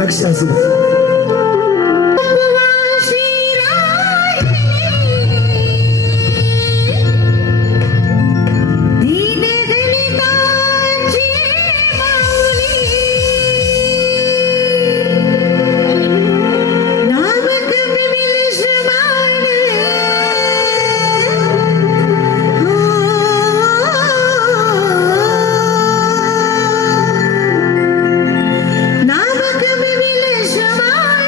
लक्ष असू नामक विविल शमा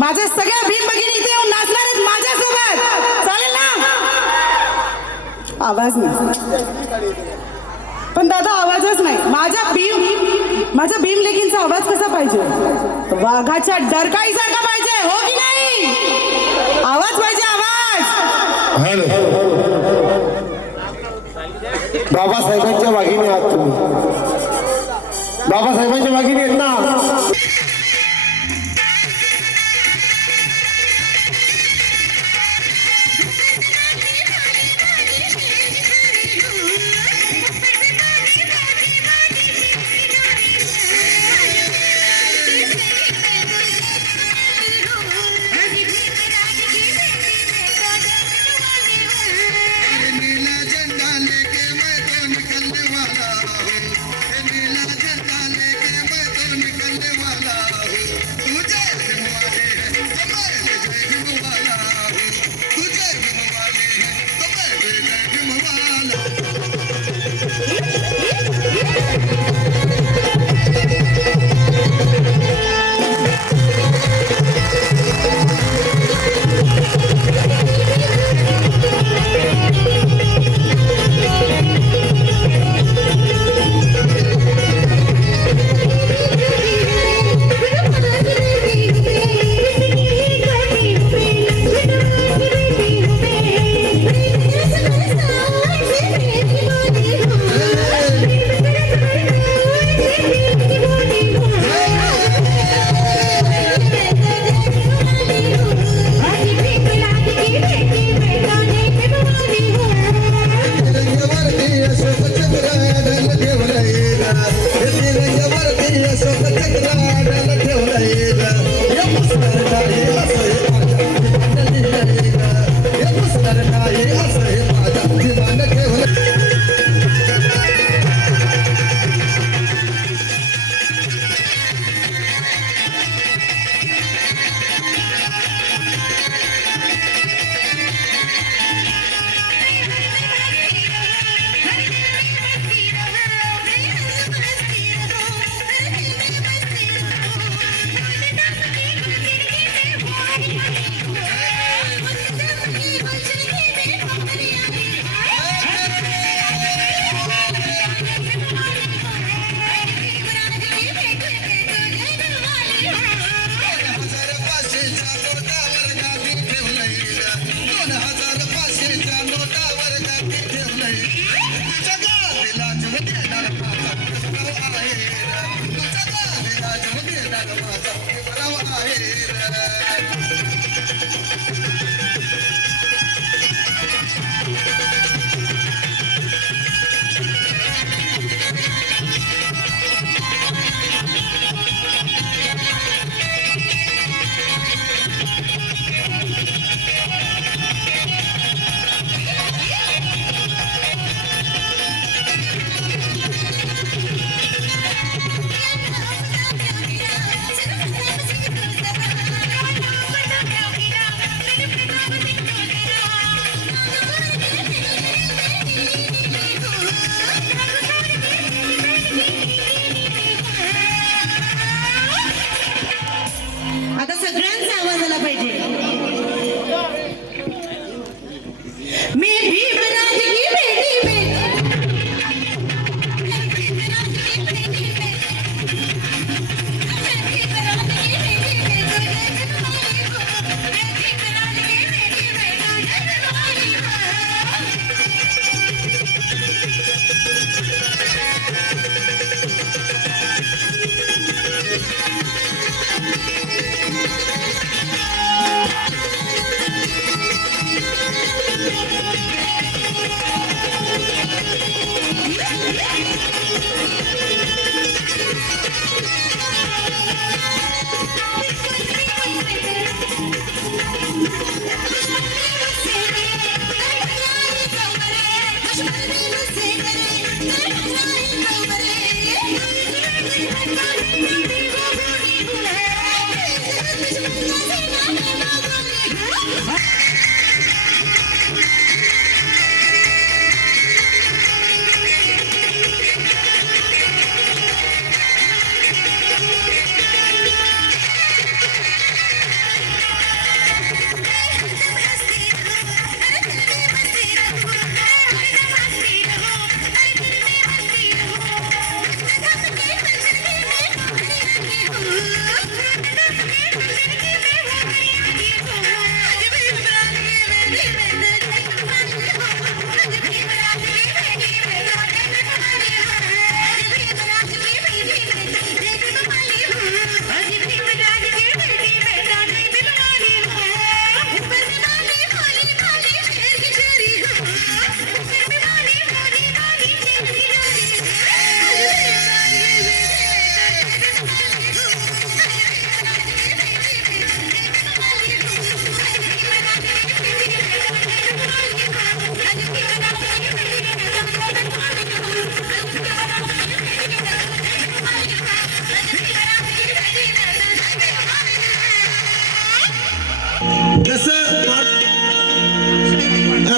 माझ्या सगळ्या भीम भगिनी इथे येऊन नाचणार आहेत माझ्यासोबत, चालेल ना? आवाज नाही पण दादा, आवाजच नाही. माझ्या भीम लेकींचा आवाज कसा पाहिजे? वाघाच्या डरकाळीसारखा पाहिजे, हो की नाही? आवाज पाहिजे, आवाज. हॅलो, बाबासाहेबांच्या वाघिणी आहात तुम्ही. बाबासाहेबांच्या वाघिणी आहेत ना. नीला झंडा लेके मैं तो निकलने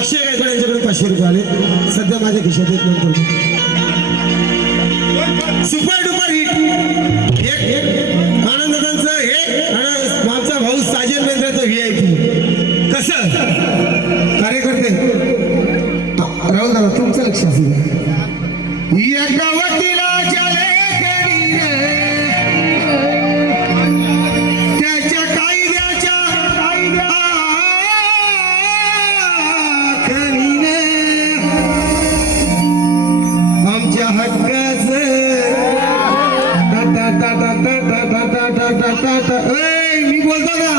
अक्षय गायकवाड यांच्याकडे 500 रुपये आले सध्या माझ्या खिशात येत नंतर सुपर डुपर हिट एक आनंदाचं हे आणि माझा भाऊ साजन बेंद्रेचं VIP कसं कार्यकर्ते राहुल दादा तुमचं लक्ष असू द्या एका वकिलाच्या लेखणीने त्याच्या कायद्याच्या आखणीने आमच्या हक्काचं मी बोलतो ना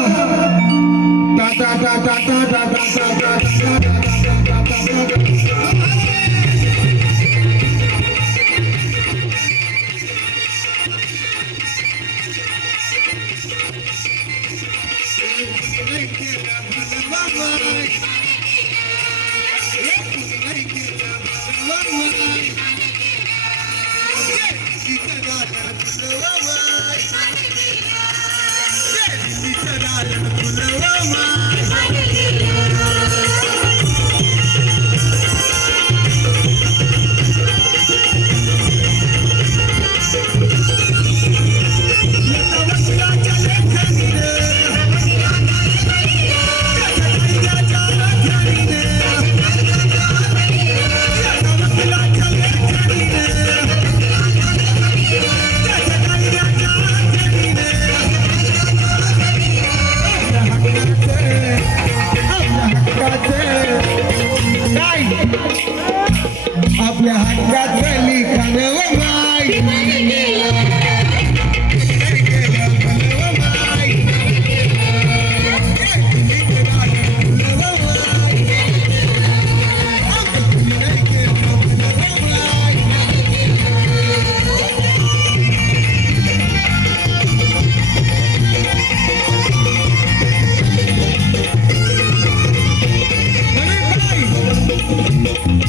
आपल्या हक्काचं लिखाण व माई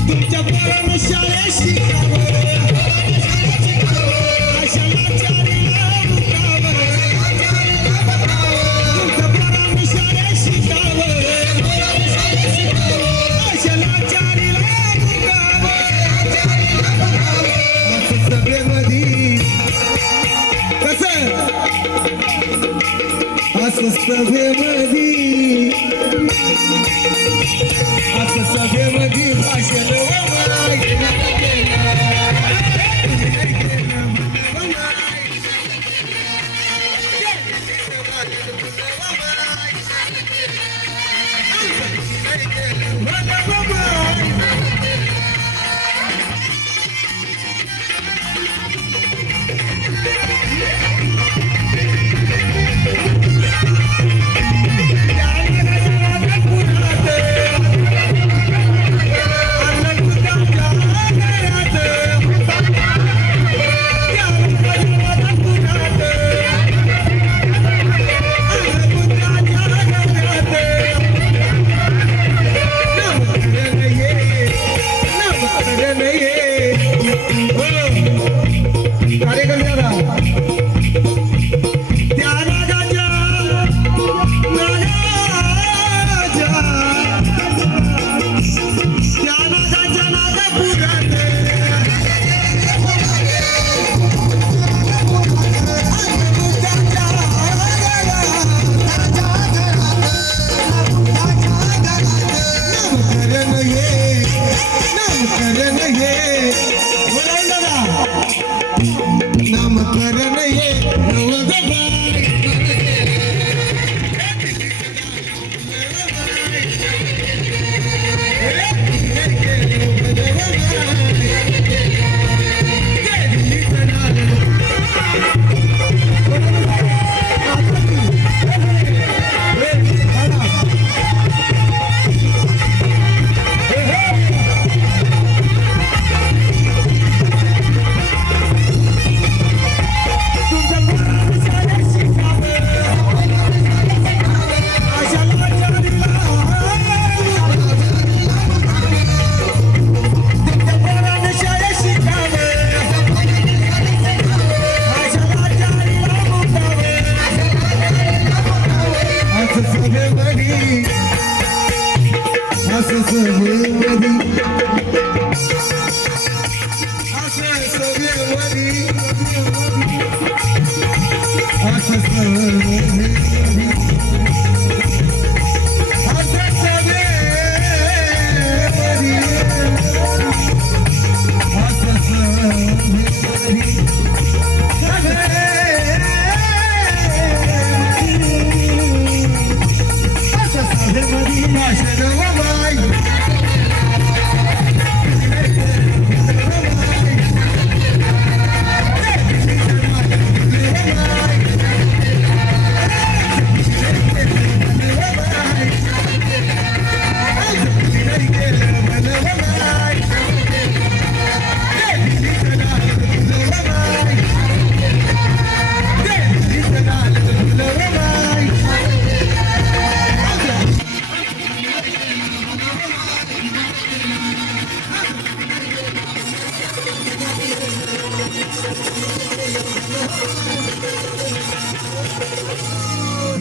तुमच्या पोरांना शाळेत शिकावं आशाला चारीला मुकावं तुमच्या पोरांना शाळेत शिकावं आशाला चारीला मुकावं असं सभेमध्ये कसं असं सभेमध्ये असं सभेमध्ये भाषण असं सभेमध्ये असं सभेमध्ये असं सभेमध्ये असं सभेमध्ये असं सभेमध्ये भाषण बाई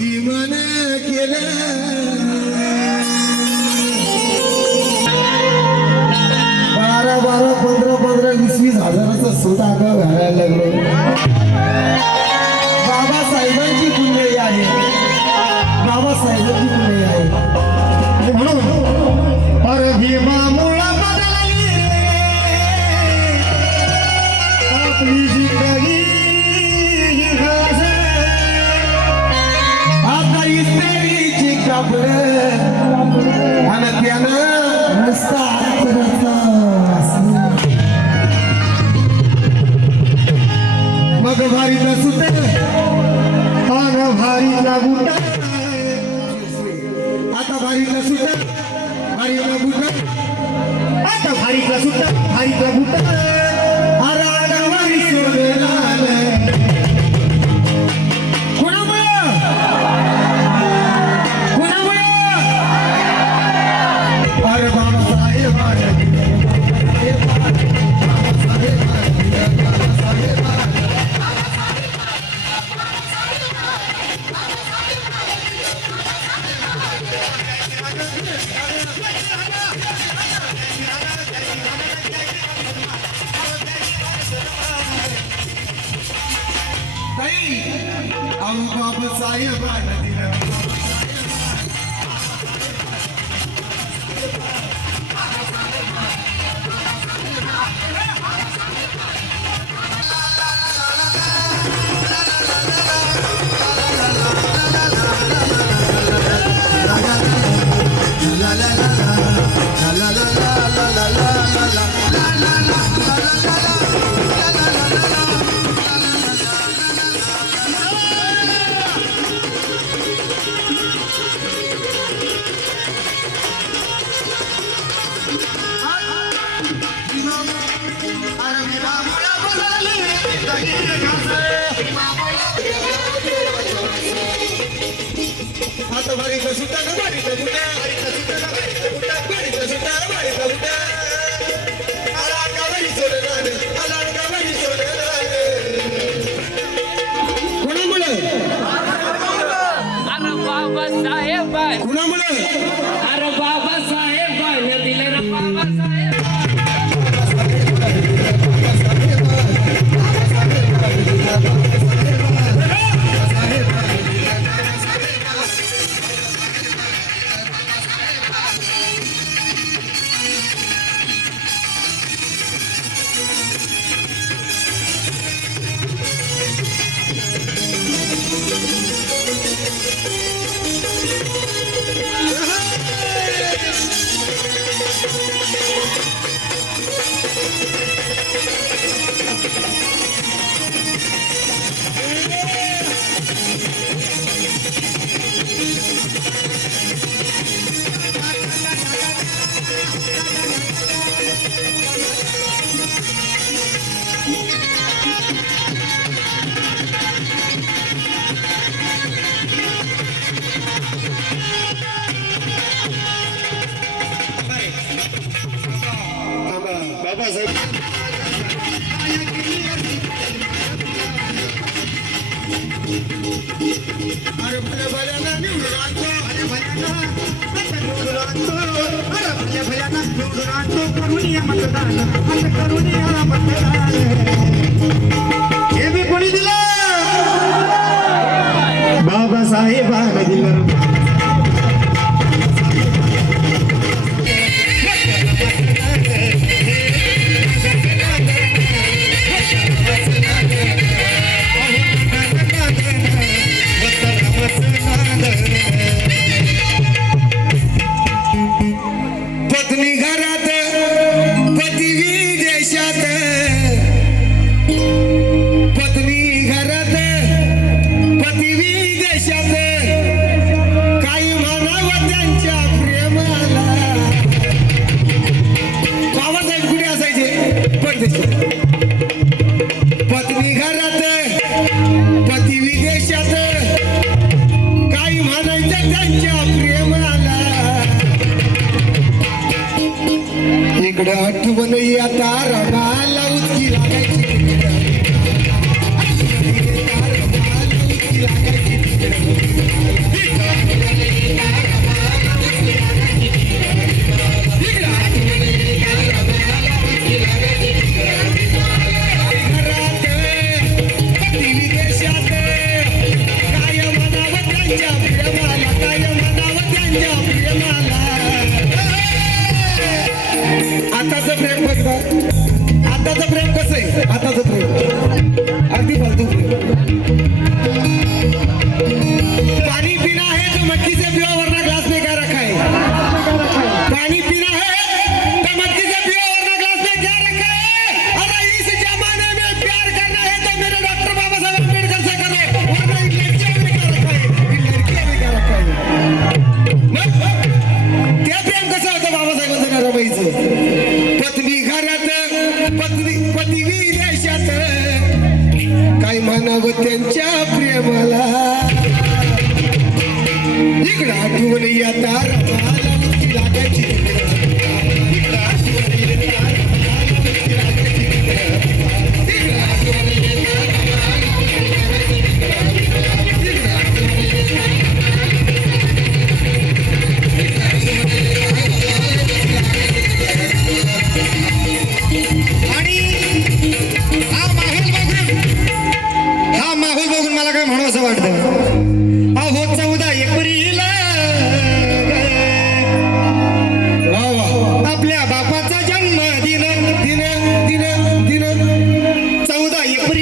भीमन केलं 12-15-20 हजाराचं सूट आगाव घालायला लागलो बाबासाहेबांची पुण्याई आहे बाबासाहेबांची पुण्याई आहे म्हणून अरे भीमामुळं बदलली आपली जिंदगी आता इस्त्रीची कापड आणि त्यानं नुसता मग भारीला सुट अन भारीला बुट आता भारीला सुट भारीला बुट आता भारीला सुट भारीला बुट अरे भारी सोडला अरे बाबासाहेब बाबासाहेब आता भारीला सुट्टा का भारीला बुटा भारीला सुट्टा भारीला बुटा आला का भारी सोडला आला का भारी सोडला कोणामुळे अरे बाबासाहेब कोणामुळे अरे बाबासाहेब दिले रे बाबासाहेब निवडून आणतो अरे भल्या भल्याला निवडून आणतो करून या मतदान आणि करून या मतदान हे बी कोणी दिलं बाबासाहेबांनी दिलं पत्नी घरात पती विदेशात पत्नी घरात पती विदेशात काही म्हणावं त्यांच्या प्रेमाला बाबासाहेब कुठे असायचे परदेशात पत्नी घरात पती विदेशात काही म्हणायचं त्यांच्या प्रेमाला इकडं आठवण आता रमाला उचकी लागायची घरात पती विदेशात काय म्हणावं त्यांच्या प्रेमाला काय म्हणावं त्यांच्या प्रेमाला आताचं प्रेम बघा आताचं प्रेम कसं आहे आताचं प्रेम अगदी फालतू प्रेम पानी पीना है तो मटकी से पियो वरना ग्लास में क्या रखा है पानी पीना है तो मटकी से पियो वरना ग्लास में क्या रखा है अरे इस जमाने में प्यार करना है तो मेरे डॉक्टर बाबा साहब अम्बेडकर से करो वरना इन लड़कियों में क्या रखा है इन लड़कियों में क्या रखा है त्या प्रेम कसं होतं बाबासाहेबांचं नराबाईचं पत्नी घरात पती विदेशात काय म्हणावं त्यांच्या प्रेमाला इकडं आठवण आता रमाला उचकी लागायची इकडं आठवण येता रमाला उचकी लागायची इकडं आठवण येता रमाला उचकी लागायची इकडं आठवण येता आणि हा माहोल बघून मला काय म्हणू असं वाटतं अहो 14 एप्रिल आपल्या बापाचा जन्मदिन दिन दिन दिन 14 एप्रिल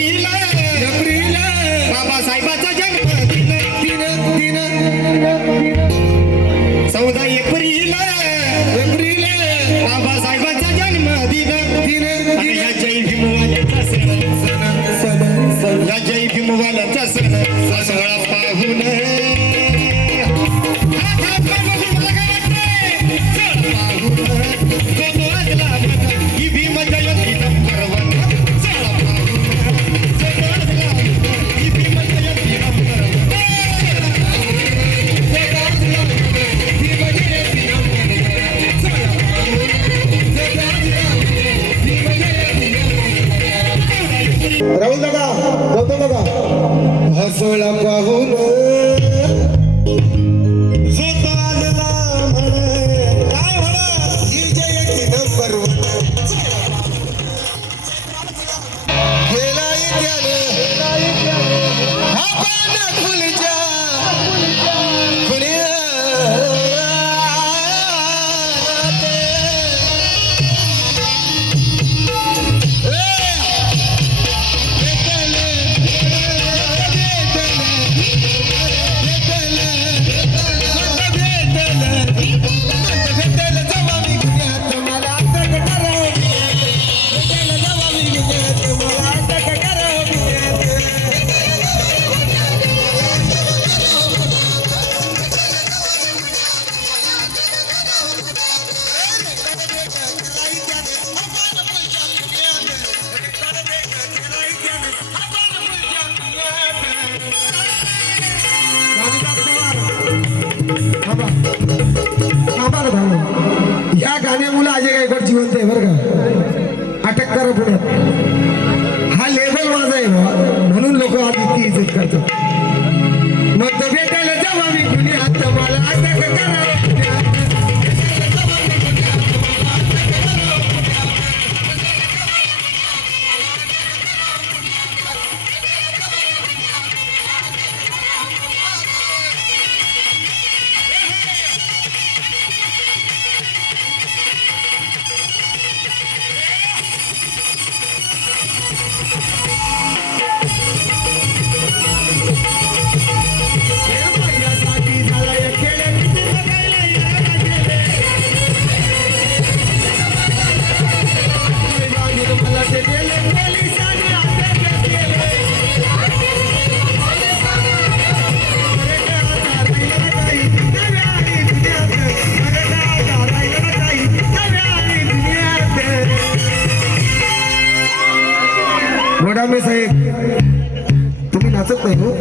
कांबळे साहेब तुम्ही नाचत नाही हो.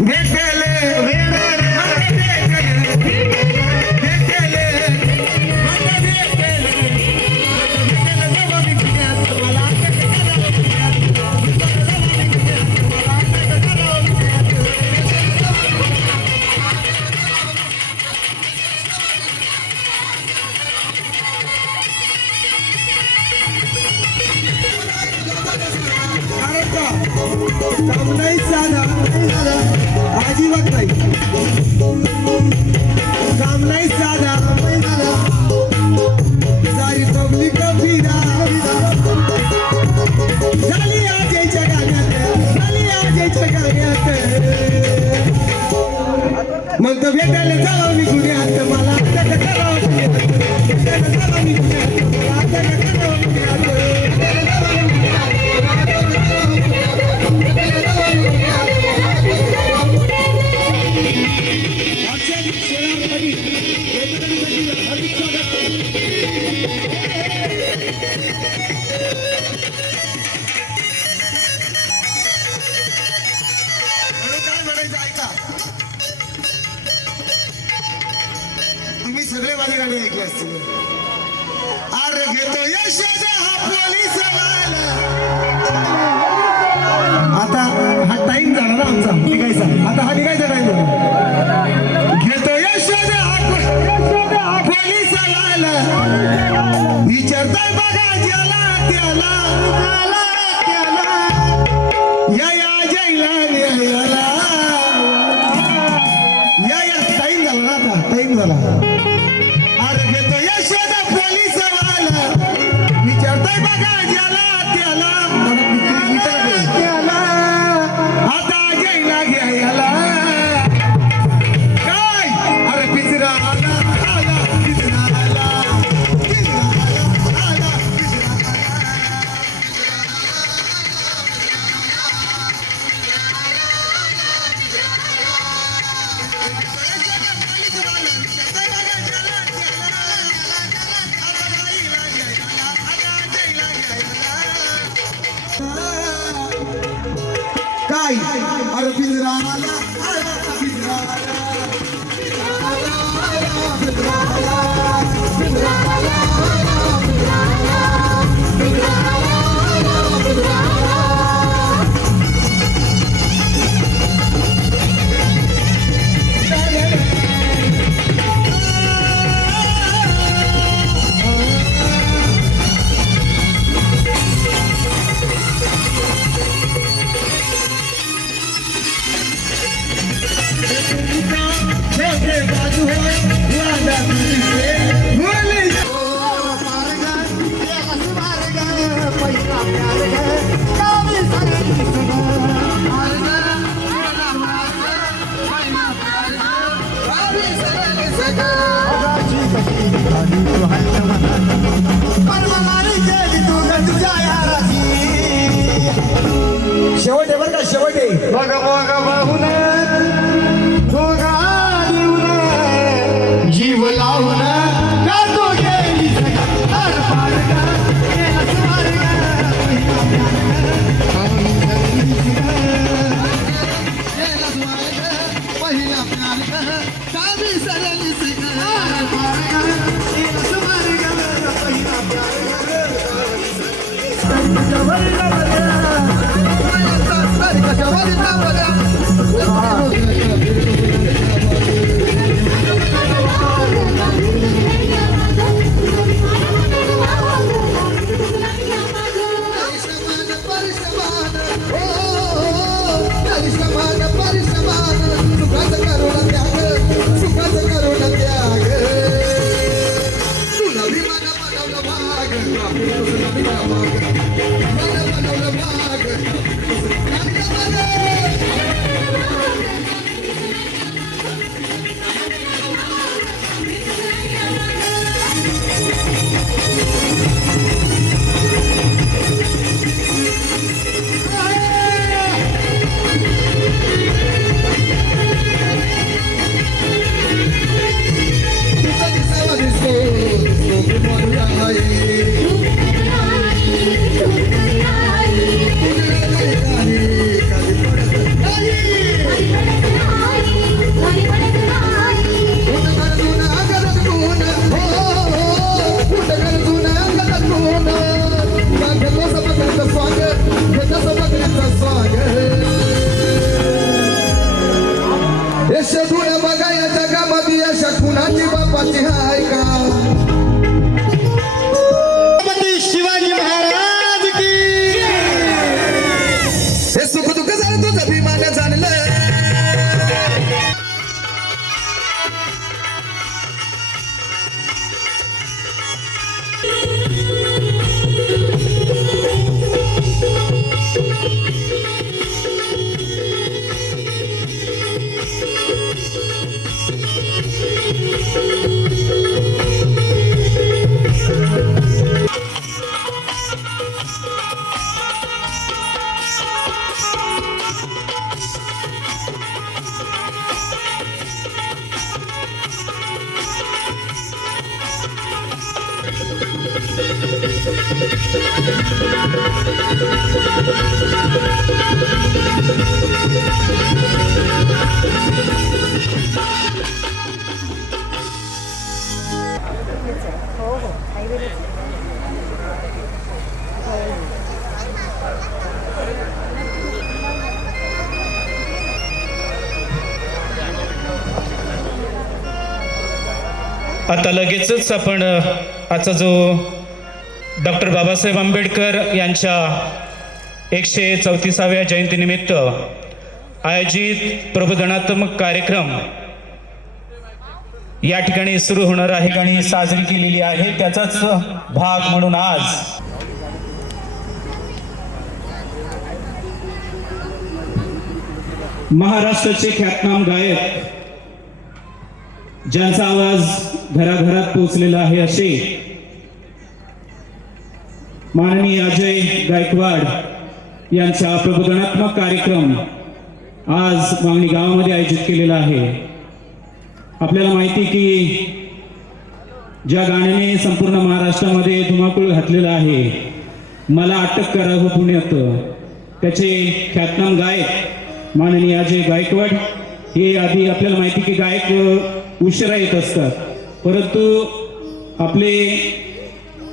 भेटले काम नाही साधा अजिबात नाही काम नाही साधा सारी पब्लिक फिरा झाली आजच्या गाण्यात झाली आजच्या गाण्यात मग तर भेटायला जावं मी गुन्ह्यात मला आता करावं भेटायला मी गुन्ह्यात मला आता करावं तुम्ही सगळे माझे गाणे ऐकले असतील. अरे घेतो यशोदा हा पोलीस वाला. आता हा टाइम झाला ना आमचा निघायचा. आता हा निघायचा टाइम झाला. घेतो यशोदा हा पोलीस वाला. विचारताय बघा ज्याला त्याला या जैला न्यायाला. या टाइम झाला ना आता टाइम झाला. अरे घेतो यशोदा पोलीस वाला. विचारताय बघा ज्याला त्याला आता जैला घ्यायला. काय अरे पिंजरा आला आला पिंजरा आला पिंजरा आला आला पिंजरा काय अरे पिंजरा आला आला पिंजरा आला पिंजरा आला पिंजरा आला पिंजरा आला पिंजरा आला पिंजरा आला पिंजरा आला. शेवट आहे बरं का शेवट आहे. बघा बघा बाहून जीव लावून गातो गेली हर पार पहिला प्यार कुणाची बापाची हाय का छत्रपती शिवाजी महाराज की हे सुख दुःख झालं तुझं अभिमान जाणलं आता लगेचच आपण आजचा जो डॉक्टर बाबासाहेब आंबेडकर यांच्या 134व्या जयंतीनिमित्त आयोजित प्रबोधनात्मक कार्यक्रम या ठिकाणी सुरू होणार आहे आणि साजरी केलेली आहे त्याचाच भाग म्हणून आज महाराष्ट्राचे ख्यातनाम गायक ज्यांचा आवाज घराघरात पोहोचलेला आहे असे माननीय अजय गायकवाड यांचा प्रबोधनात्मक कार्यक्रम आज मागणी गावामध्ये आयोजित केलेला आहे. आपल्याला माहिती की ज्या गाण्याने संपूर्ण महाराष्ट्रामध्ये धुमाकूळ घातलेला आहे, मला अटक करा हो पुण्यात, त्याचे ख्यातनाम गायक माननीय अजय गायकवाड हे आधी आपल्याला माहिती की गायक उशिरा येत असतात, परंतु आपले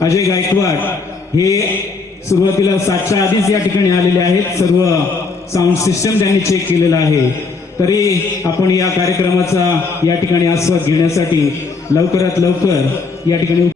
अजय गायकवाड हे सुरुवातीला 7च्या आधीच या ठिकाणी आलेले आहेत. सर्व साऊंड सिस्टम त्यांनी चेक केलेला आहे. तरी आपण या कार्यक्रमाचा या ठिकाणी आस्वाद घेण्यासाठी लवकरात लवकर या ठिकाणी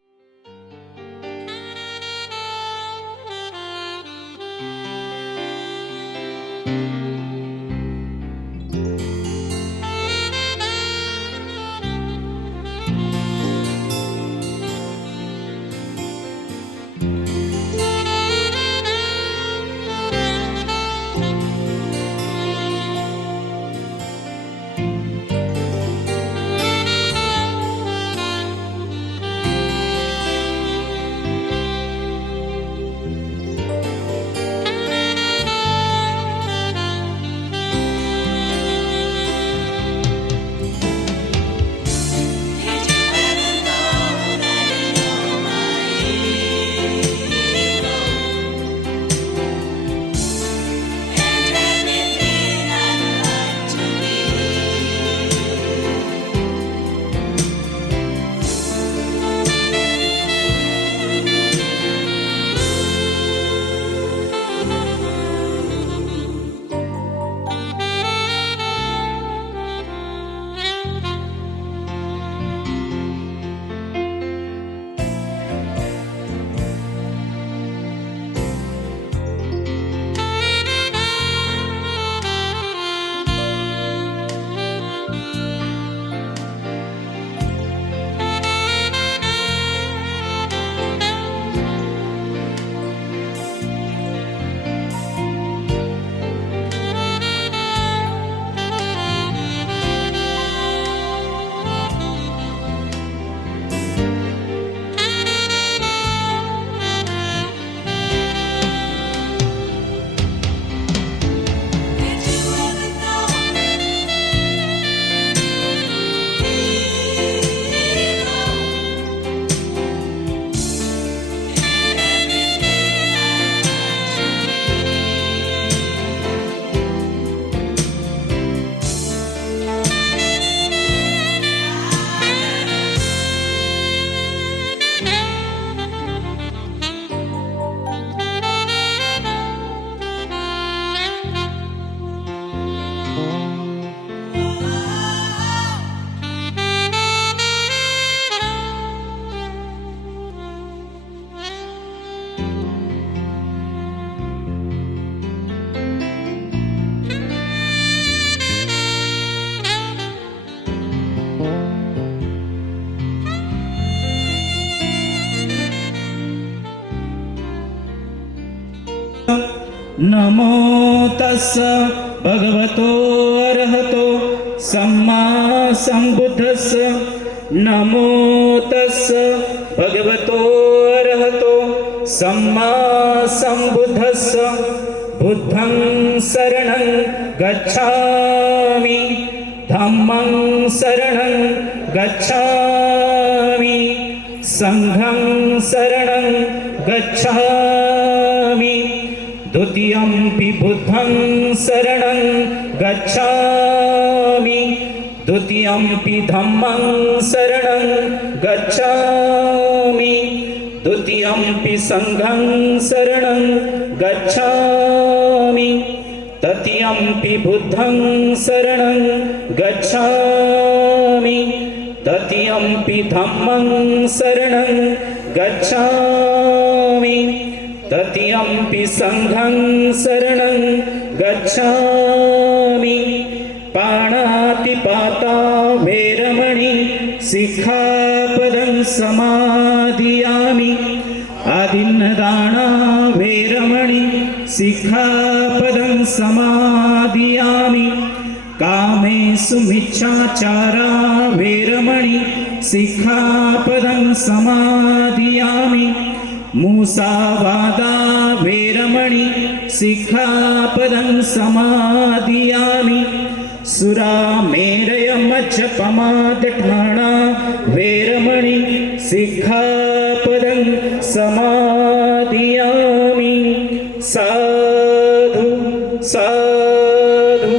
नमो तस्स भगवतो अरहतो सम्मा संबुद्धस्स नमो तस्स भगवतो अरहतो सम्मा संबुद्धस्स बुद्धं शरणं गच्छामि धम्मं शरणं गच्छामि संघं शरणं गच्छामि द्वितीयंपि बुद्धं शरणं गच्छामि द्वितीयंपि धम्मं शरणं गच्छामि द्वितीयंपि संघं शरणं गच्छामि तृतीयंपि बुद्धं शरणं गच्छामि तृतीयंपि धम्मं शरणं गच्छामि तृतीयंपि संघं शरणं गच्छामि पाणातिपाता वैरमणि सिक्खापदं समादियामि आदिन्नदाना वैरमणि सिक्खापदं समादियामि कामेषु मिच्छाचारा वैरमणि सिक्खापदं समादियामि मूसावादा वैरमणि सिक्खापदं समादियामि सुरामेरय मज्जपमादठमाना वैरमणि सिक्खापदं समादियामि साधु साधु।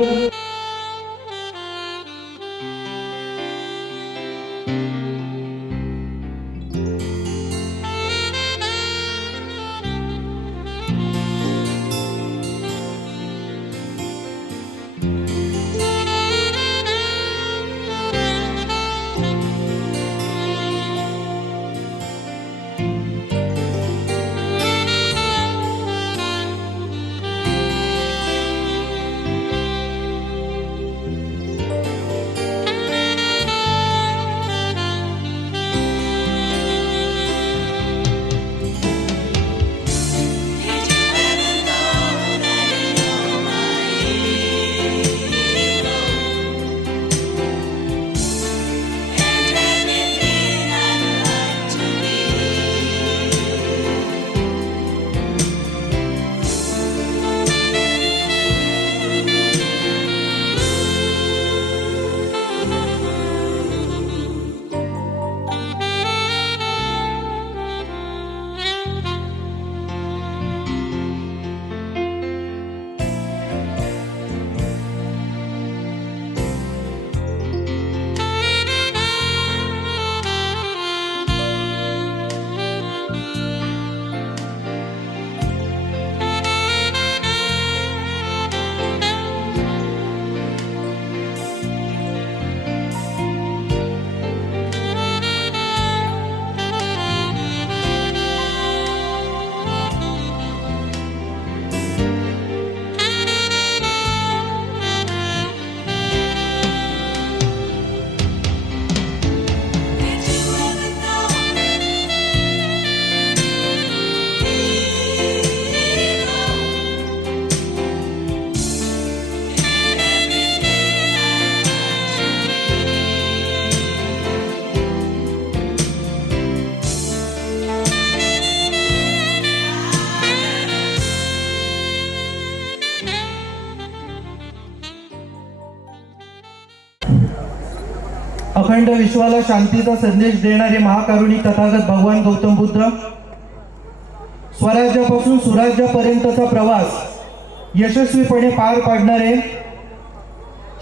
अखंड विश्वाला शांतीचा संदेश देणारे महाकारुणी तथागत भगवान गौतम बुद्ध स्वराज्यापासून सुराज्यापर्यंतचा प्रवास यशस्वीपणे पार पाडणारे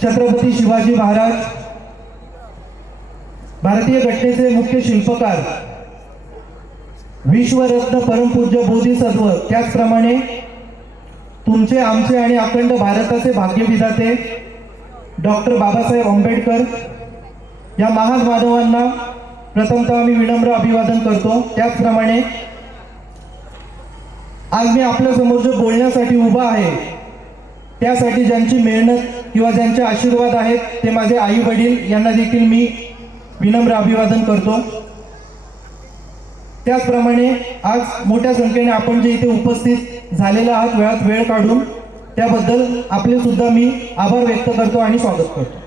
छत्रपती शिवाजी महाराज, भारतीय घटनेचे मुख्य शिल्पकार, विश्वरत्न परमपूज्य बोधिसत्व, त्याचप्रमाणे तुमचे आमचे आणि अखंड भारताचे भाग्यविधाते डॉक्टर बाबासाहेब आंबेडकर या महान मानवांना प्रथमतः आम्ही विनम्र अभिवादन करतो। त्याचप्रमाणे आज मी आपल्या समोर जो बोलण्यासाठी उभा आहे त्यासाठी ज्यांची मेहनत किंवा ज्यांचे आशीर्वाद आहेत ते माझे आई वडील, यांना देखील मी विनम्र अभिवादन करतो। त्याचप्रमाणे आज मोठ्या संख्येने आपण जे इथे उपस्थित झालेले आहात वेळात वेळ काढून, त्याबद्दल आपले सुद्धा मी आभार व्यक्त करतो आणि स्वागत करतो.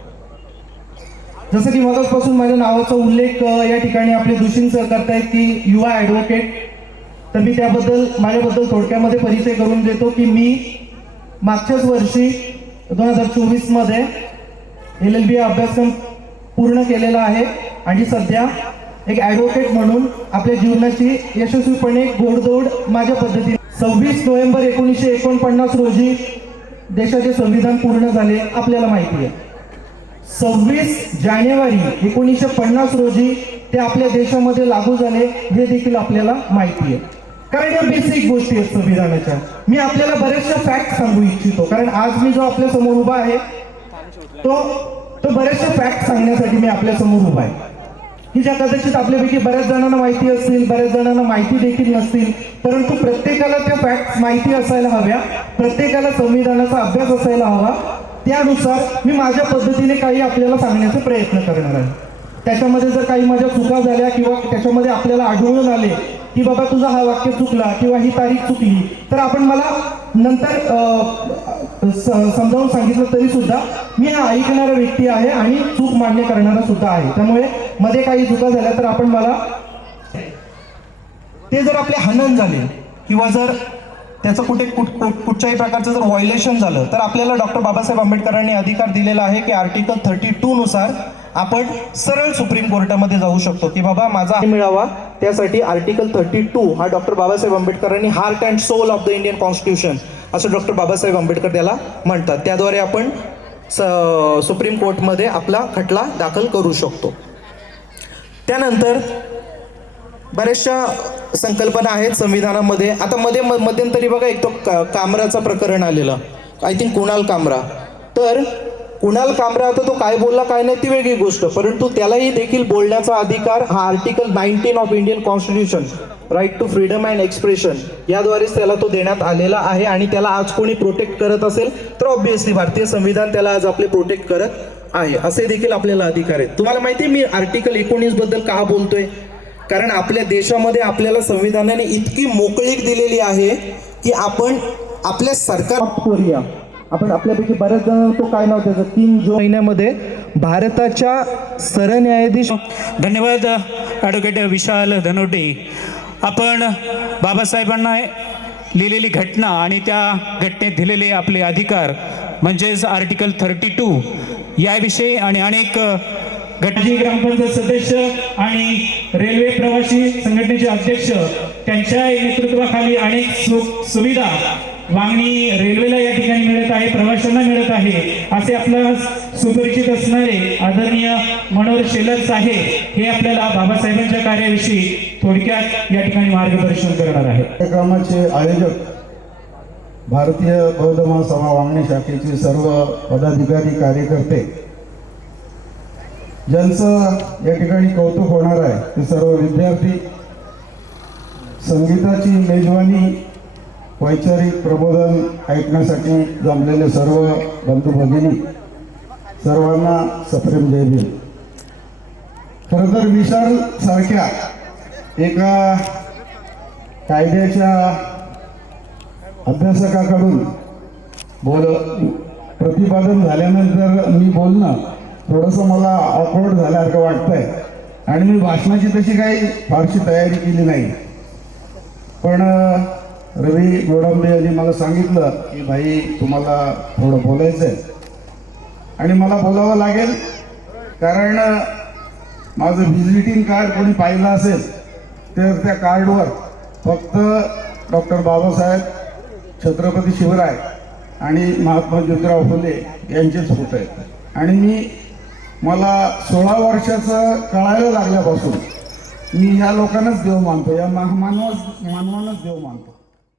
जसं की मगाचपासून माझ्या नावाचा उल्लेख या ठिकाणी आपले दुशीन सर करतायत की युवा ॲडव्होकेट, तर मी त्याबद्दल माझ्याबद्दल थोडक्यामध्ये परिचय करून देतो की मी मागच्याच वर्षी 2024 मध्ये LLB अभ्यासक्रम पूर्ण केलेला आहे आणि सध्या एक ॲडव्होकेट म्हणून आपल्या जीवनाची यशस्वीपणे घोडदौड माझ्या पद्धतीने 26 नोव्हेंबर 1949 रोजी देशाचे संविधान पूर्ण झाले आपल्याला माहिती आहे. 26 जानेवारी 1950 रोजी ते आपल्या देशामध्ये लागू झाले हे देखील आपल्याला माहिती आहे. कारण या बेसिक गोष्टी आहेत संविधानाच्या. मी आपल्याला बरेचशा फॅक्ट सांगू इच्छितो, कारण आज मी जो आपल्या समोर उभा आहे तो बरेचशा फॅक्ट सांगण्यासाठी मी आपल्या समोर उभा आहे, की ज्या कदाचित आपल्यापैकी बऱ्याच जणांना माहिती असतील, बऱ्याच जणांना माहिती देखील नसतील, परंतु प्रत्येकाला त्या फॅक्ट माहिती असायला हव्या, प्रत्येकाला संविधानाचा अभ्यास असायला हवा. त्यानुसार मी माझ्या पद्धतीने काही आपल्याला सांगण्याचा प्रयत्न करणार आहे. त्याच्यामध्ये जर काही माझ्या चुका झाल्या किंवा त्याच्यामध्ये आपल्याला आढळून आले की बाबा तुझा हा वाक्य चुकला किंवा ही तारीख चुकली, तर आपण मला नंतर समजावून सांगितलं तरी सुद्धा मी हा ऐकणारा व्यक्ती आहे आणि चूक मान्य करणारा सुद्धा आहे. त्यामुळे मध्ये काही चुका झाल्या तर आपण मला ते जर आपले हनन झाले किंवा जर त्याचं कुठच्याही प्रकारचं जर व्हायोलेशन झालं तर आपल्याला डॉक्टर बाबासाहेब आंबेडकरांनी अधिकार दिलेला आहे की आर्टिकल 32 नुसार आपण सरळ सुप्रीम कोर्टामध्ये जाऊ शकतो की बाबा माझा मिळावा. त्यासाठी आर्टिकल 32 हा डॉक्टर बाबासाहेब आंबेडकरांनी heart and soul of the Indian constitution असं डॉक्टर बाबासाहेब आंबेडकर त्याला म्हणतात. त्याद्वारे आपण सुप्रीम कोर्टमध्ये आपला खटला दाखल करू शकतो. त्यानंतर बऱ्याचशा संकल्पना आहेत संविधानामध्ये. आता मध्यंतरी बघा एक तो कामराचं प्रकरण आलेलं, आय थिंक कुणाल कामरा. तर कुणाल कामरा आता तो काय बोलला काय नाही ती वेगळी गोष्ट, परंतु त्यालाही देखील बोलण्याचा अधिकार हा article 19 of Indian constitution right to freedom and expression याद्वारेच त्याला तो देण्यात आलेला आहे. आणि त्याला आज कोणी प्रोटेक्ट करत असेल तर ऑब्व्हियसली भारतीय संविधान त्याला आज आपले प्रोटेक्ट करत आहे. असे देखील आपल्याला अधिकार आहेत. तुम्हाला माहिती आहे मी आर्टिकल 19 बद्दल का बोलतोय? कारण आपल्या देशामध्ये आपल्याला संविधानाने इतकी मोकळीक दिलेली आहे की आपण आपल्या सरकार आपण आपल्यापैकी बऱ्याच जण तो काय नाव त्याचं 3 जून महिन्यामध्ये भारताच्या सरन्यायाधीश. धन्यवाद ॲडव्होकेट विशाल धनोटे. आपण बाबासाहेबांना लिहिलेली घटना आणि त्या घटनेत दिलेले आपले अधिकार म्हणजेच आर्टिकल 32 याविषयी आणि अनेक घटनाची ग्रामपंचायत सदस्य आणि रेल्वे प्रवासी संघटनेचे अध्यक्ष त्यांच्या नेतृत्वाखाली अनेक सुविधा वांगणी रेल्वेला या ठिकाणी मिळत आहे, प्रवाशांना मिळत आहे. असे आपल्याला सुपरिचित असणारे आदरणीय मनोहर शेलर साहेब हे आपल्याला बाबासाहेबांच्या कार्याविषयी थोडक्यात या ठिकाणी मार्गदर्शन करणार आहे. कार्यक्रमाचे आयोजक भारतीय बौद्ध महासभा वांगणी शाखेचे सर्व पदाधिकारी कार्यकर्ते ज्यांचं या ठिकाणी कौतुक होणार आहे ते सर्व विद्यार्थी, संगीताची मेजवानी वैचारिक प्रबोधन ऐकण्यासाठी जमलेले सर्व बंधू भगिनी सर्वांना सप्रेम जय भीम. खरं तर विशाल सारख्या एका कायद्याच्या अभ्यासकाकडून प्रतिपादन झाल्यानंतर मी बोलणं थोडंसं मला ऑकवर्ड झाल्यासारखं वाटतंय आणि मी भाषणाची तशी काही फारशी तयारी केली नाही. पण रवी गोडांबे यांनी मला सांगितलं की भाई तुम्हाला थोडं बोलायचं आहे आणि मला बोलावं लागेल, कारण माझं व्हिजिटिंग कार्ड कोणी पाहिलं असेल तर त्या कार्डवर फक्त डॉक्टर बाबासाहेब, छत्रपती शिवराय आणि महात्मा ज्योतिराव फुले यांचेच फोटो आहेत. आणि मला 16 वर्षाचं कळायला लागल्यापासून मी ह्या लोकांनाच देव मानतो, या मानवानंच देव मानतो.